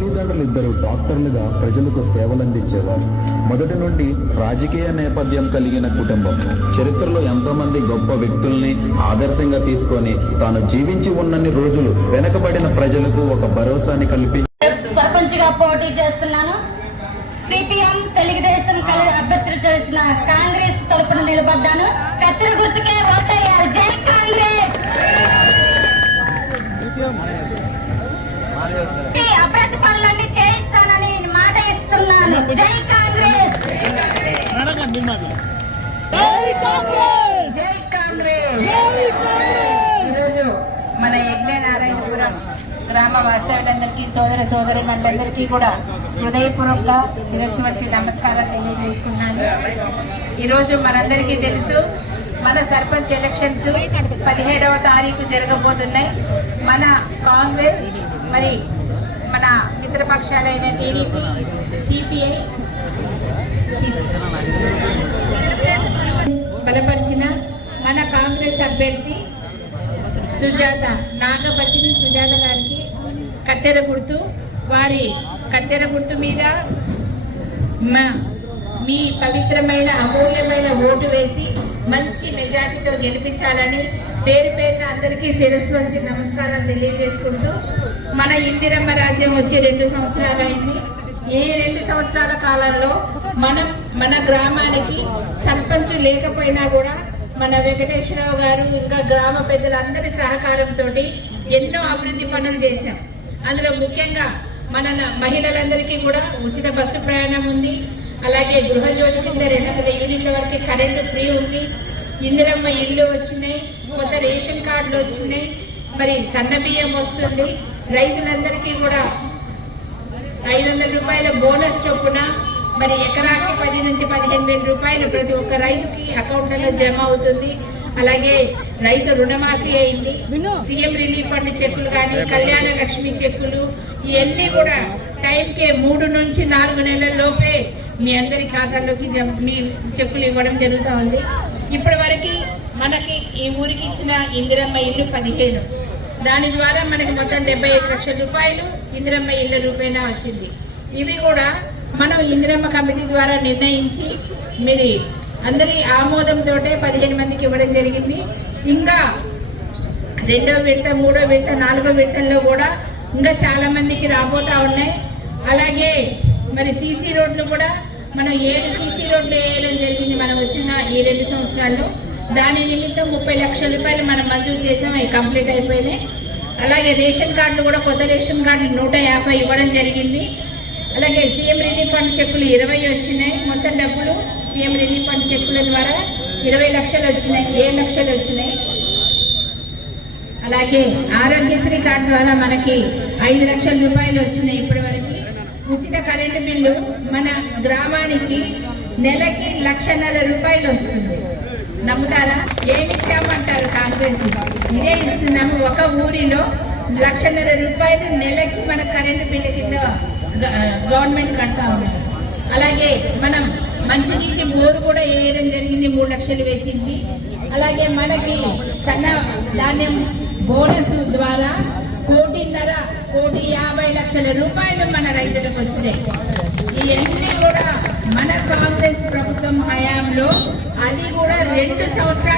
ఇద్దరు డాక్టర్లుగా ప్రజలకు సేవలందించేవారు. మొదటి నుండి రాజకీయ నేపథ్యం కలిగిన కుటుంబం. చరిత్రలో ఎంతోమంది గొప్ప వ్యక్తుల్ని ఆదర్శంగా తీసుకొని తాను జీవించి ఉన్నన్ని రోజులు వెనకబడిన ప్రజలకు ఒక భరోసాని కల్పి సర్పంచ్గా పోటీ చేస్తున్నాను. సిపిఎం తెలుగుదేశం అభ్యర్థులు చేసిన కాంగ్రెస్ తరపున నిలబడ్డాను. కత్తిరి గుర్తుకే ఓటయ్యారు ఈరోజు మన యజ్ఞనారాయణపురం గ్రామ వాస్తవులందరికీ సోదర సోదరి మండలందరికీ కూడా హృదయపూర్వక శిరస్సు వచ్చి నమస్కారం తెలియజేసుకున్నాను. ఈరోజు మనందరికీ తెలుసు మన సర్పంచ్ ఎలక్షన్స్ పదిహేడవ తారీఖు జరగబోతున్నాయి. మన కాంగ్రెస్ మరి మన మిత్రపక్షాలైన టీడీపీ సిపిఐ కాంగ్రెస్ అభ్యర్థి సుజాత నాగపతిని సుజాత గారికి కట్టెర గుర్తు. వారి కట్టెర గుర్తు మీద మా మీ పవిత్రమైన అమూల్యమైన ఓటు వేసి మంచి మెజార్టీతో గెలిపించాలని పేరు పేరున అందరికీ శిరస్సు వంచి నమస్కారం తెలియజేసుకుంటూ మన ఇందిరమ్మ రాజ్యం వచ్చి రెండు సంవత్సరాలు అయింది. ఈ రెండు సంవత్సరాల కాలంలో మనం మన గ్రామానికి సర్పంచ్ లేకపోయినా కూడా మన వెంకటేశ్వరరావు గారు ఇంకా గ్రామ పెద్దలందరి సహకారంతో ఎన్నో అభివృద్ధి పనులు చేశాం. అందులో ముఖ్యంగా మన మహిళలందరికీ కూడా ఉచిత బస్సు ప్రయాణం ఉంది. అలాగే గృహజ్యోతి కింద రెండు వందల యూనిట్ల వరకు కరెంటు ఫ్రీ ఉంది. ఇందిరమ్మ ఇల్లు వచ్చినాయి కొత్త రేషన్ కార్డులు వచ్చినాయి. మరి సన్న బియ్యం వస్తుంది. రైతులందరికీ కూడా ఐదు వందల రూపాయల బోనస్ చొప్పున మరి ఎకరాకి పది నుంచి పదిహేను వేల రూపాయలు ప్రతి ఒక్క రైతుకి అకౌంట్లలో జమ అవుతుంది. అలాగే రైతు రుణమాఫీ అయింది. సీఎం రిలీఫ్ ఫండ్ చెక్కులు కానీ కళ్యాణ లక్ష్మి చెక్కులు ఇవన్నీ కూడా టైంకే మూడు నుంచి నాలుగు నెలల లోపే మీ అందరి ఖాతాల్లోకి మీ చెక్కులు ఇవ్వడం జరుగుతూ ఉంది. ఇప్పటి వరకు మనకి ఈ ఊరికి ఇచ్చిన ఇందిరమ్మ ఇల్లు పదిహేను. దాని ద్వారా మనకి మొత్తం డెబ్బై లక్షల రూపాయలు ఇందిరమ్మ ఇళ్ళ రూపేణా వచ్చింది. ఇవి కూడా మనం ఇందిరమ్మ కమిటీ ద్వారా నిర్ణయించి మీరు అందరి ఆమోదంతో పదిహేను మందికి ఇవ్వడం జరిగింది. ఇంకా రెండో విడత మూడో విడత నాలుగో విడతల్లో కూడా ఇంకా చాలా మందికి రాబోతా ఉన్నాయి. అలాగే మరి సీసీ రోడ్లు కూడా మనం ఏడు సీసీ రోడ్లు వేయడం జరిగింది మనం వచ్చిన ఈ రెండు సంవత్సరాల్లో. దాని నిమిత్తం ముప్పై లక్షల రూపాయలు మనం మంజూరు చేసాం అవి కంప్లీట్ అయిపోయినాయి. అలాగే రేషన్ కార్డులు కూడా కొత్త రేషన్ కార్డు నూట యాభై ఇవ్వడం జరిగింది. అలాగే సీఎం రిలీఫ్ ఫండ్ చెక్కులు ఇరవై వచ్చినాయి. మొత్తం డబ్బులు సీఎం రిలీఫ్ ఫండ్ చెక్కుల ద్వారా ఇరవై లక్షలు వచ్చినాయి. ఏడు లక్షలు వచ్చినాయి. అలాగే ఆరోగ్యశ్రీ కార్డు ద్వారా మనకి ఐదు లక్షల రూపాయలు వచ్చినాయి ఇప్పటి వరకు ఉచిత కరెంటు బిల్లు మన గ్రామానికి నెలకి లక్షన్నర రూపాయలు వస్తుంది. నమ్ముతారా? ఏమి ఇచ్చామంటారు కాంగ్రెస్? ఇదే ఇస్తున్నాము. ఒక ఊరిలో లక్షన్నర రూపాయలు నెలకి మన కరెంటు బిల్లు కింద గవర్నమెంట్ కడతా ఉన్నారు అలాగే మనం మంచినీటి బోరు కూడా వేయడం జరిగింది మూడు లక్షలు వెచ్చించి అలాగే మనకి సన్న ధాన్యం బోనస్ ద్వారా కోటిన్నర కోటి యాభై లక్షల రూపాయలు మన రైతులకు వచ్చినాయి. ఇవన్నీ కూడా మన కాంగ్రెస్ ప్రభుత్వం హయాంలో అది కూడా రెండు సంవత్సరాలు